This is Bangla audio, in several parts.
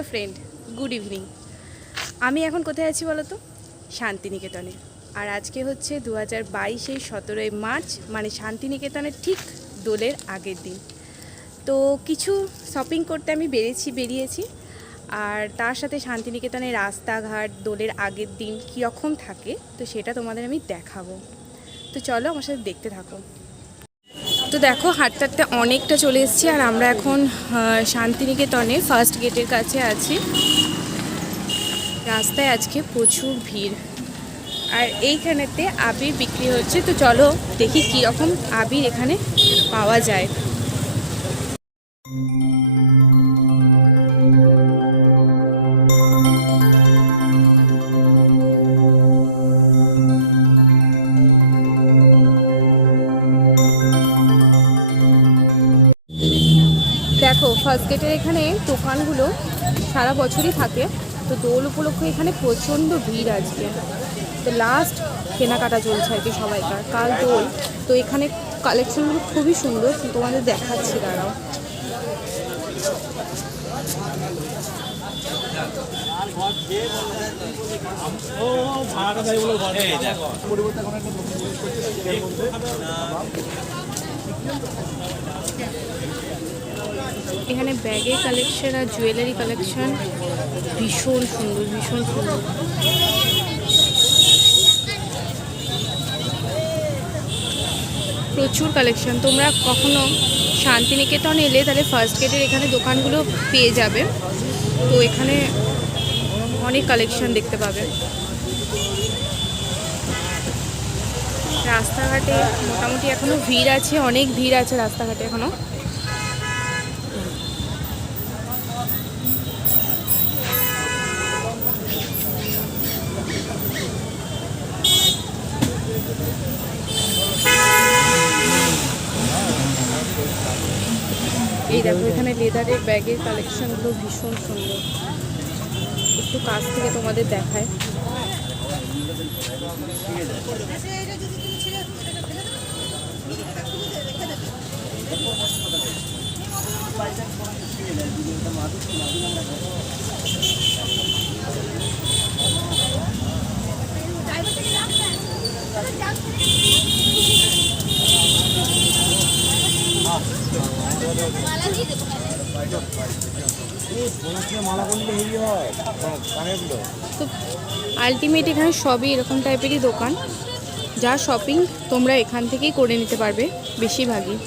Hello friend, good evening. আমি এখন কোথায় আছি বলো তো? শান্তিনিকেতনে। আর আজকে হচ্ছে 2022-এর 17ই মার্চ, মানে শান্তিনিকেতনের ঠিক দোলের আগের দিন। তো কিছু শপিং করতে আমি বেরিয়েছি। আর তার সাথে শান্তিনিকেতনের রাস্তাঘাট দোলের আগের দিন কীরকম থাকে তো সেটা তোমাদের আমি দেখাবো। তো চলো আমার সাথে দেখতে থাকো। তো দেখো, হাঁটতে হাঁটতে অনেকটা চলে এসেছি আর আমরা এখন শান্তিনিকেতনে ফার্স্ট গেটের কাছে আছি। রাস্তায় আজকে প্রচুর ভিড় আর এইখানেতে আবির বিক্রি হচ্ছে। তো চলো দেখি কীরকম আবির এখানে পাওয়া যায়। দেখো, ফার্স্ট গেটের এখানে দোকানগুলো সারা বছরই থাকে। তো দোল উপলক্ষে এখানে প্রচণ্ড ভিড় আজকে। তো লাস্ট কেনাকাটা চলছে আর কি সবাইকার, কাল দোল। তো এখানে কালেকশনগুলো খুবই সুন্দর, তোমাদের দেখাচ্ছি, দাঁড়াও। এখানে ব্যাগের কালেকশন আর জুয়েলারি কালেকশন ভীষণ সুন্দর, ভীষণ সুন্দর। প্রচুর কালেকশন। তোমরা কখনো শান্তিনিকেতন এলে তাহলে ফার্স্ট গেটের এখানে দোকানগুলো পেয়ে যাবে। তো এখানে অনেক কালেকশন দেখতে পাবে। রাস্তাঘাটে মোটামুটি এখনও ভিড় আছে, অনেক ভিড় আছে রাস্তাঘাটে এখনও। এই দেখো, এখানে লেদারের ব্যাগের কালেকশনগুলো ভীষণ সুন্দর। একটু কাছ থেকে তোমাদের দেখায়। তো আলটিমেট এখানে সবই এরকম টাইপেরই দোকান। যা শপিং তোমরা এখান থেকেই করে নিতে পারবে বেশিরভাগই।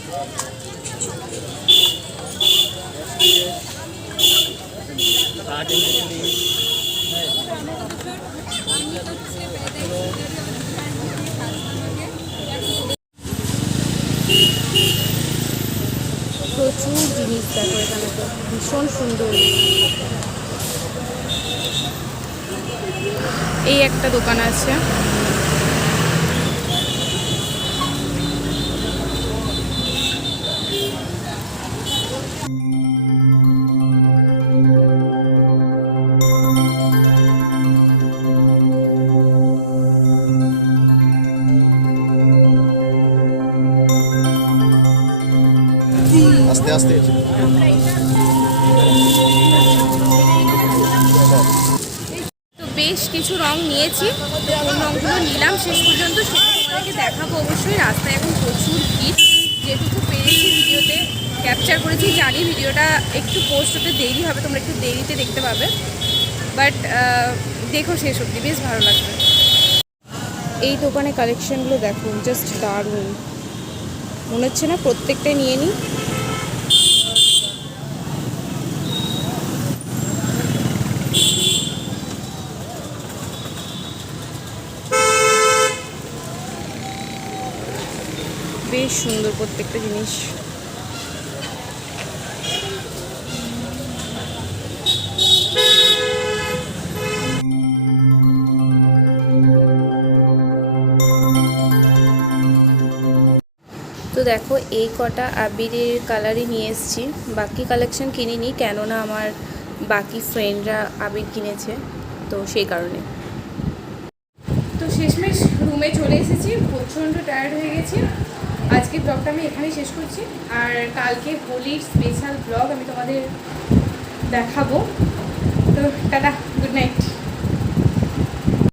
প্রচুর জিনিস দেখো এখানে, তো ভীষণ সুন্দর। এই একটা দোকান আছে। আস্তে আস্তে তো বেশ কিছু রং নিয়েছি, তো কোন রঙগুলো নিলাম শেষ পর্যন্ত সেটা তোমাদেরকে দেখাবো অবশ্যই। রাস্তায় এখন প্রচুর ভিড়, যেটুকু পেরেছি ভিডিওতে ক্যাপচার করেছি। জানি ভিডিওটা একটু পোস্ট হতে দেরি হবে, তোমরা একটু দেরিতে দেখতে পাবে, বাট দেখো শেষ অবধি, বেশ ভালো লাগবে। এই দোকানে কালেকশনগুলো দেখো, জাস্ট দারুণ। মনে হচ্ছে না প্রত্যেকটাই নিয়ে নিই। বেশ সুন্দর প্রত্যেকটা জিনিস। তো দেখো, এই কটা আবিরের কালারই নিয়ে এসেছি, বাকি কালেকশন কিনিনি, কেননা আমার বাকি ফ্রেন্ডরা আবির কিনেছে, তো সেই কারণে। তো শেষমেশ রুমে চলে এসেছি, প্রচণ্ড টায়ার্ড হয়ে গেছি। আজকের ব্লগটা আমি এখানেই শেষ করছি, আর কালকে হোলির স্পেশাল ব্লগ আমি তোমাদের দেখাবো। তো টাটা, গুড নাইট।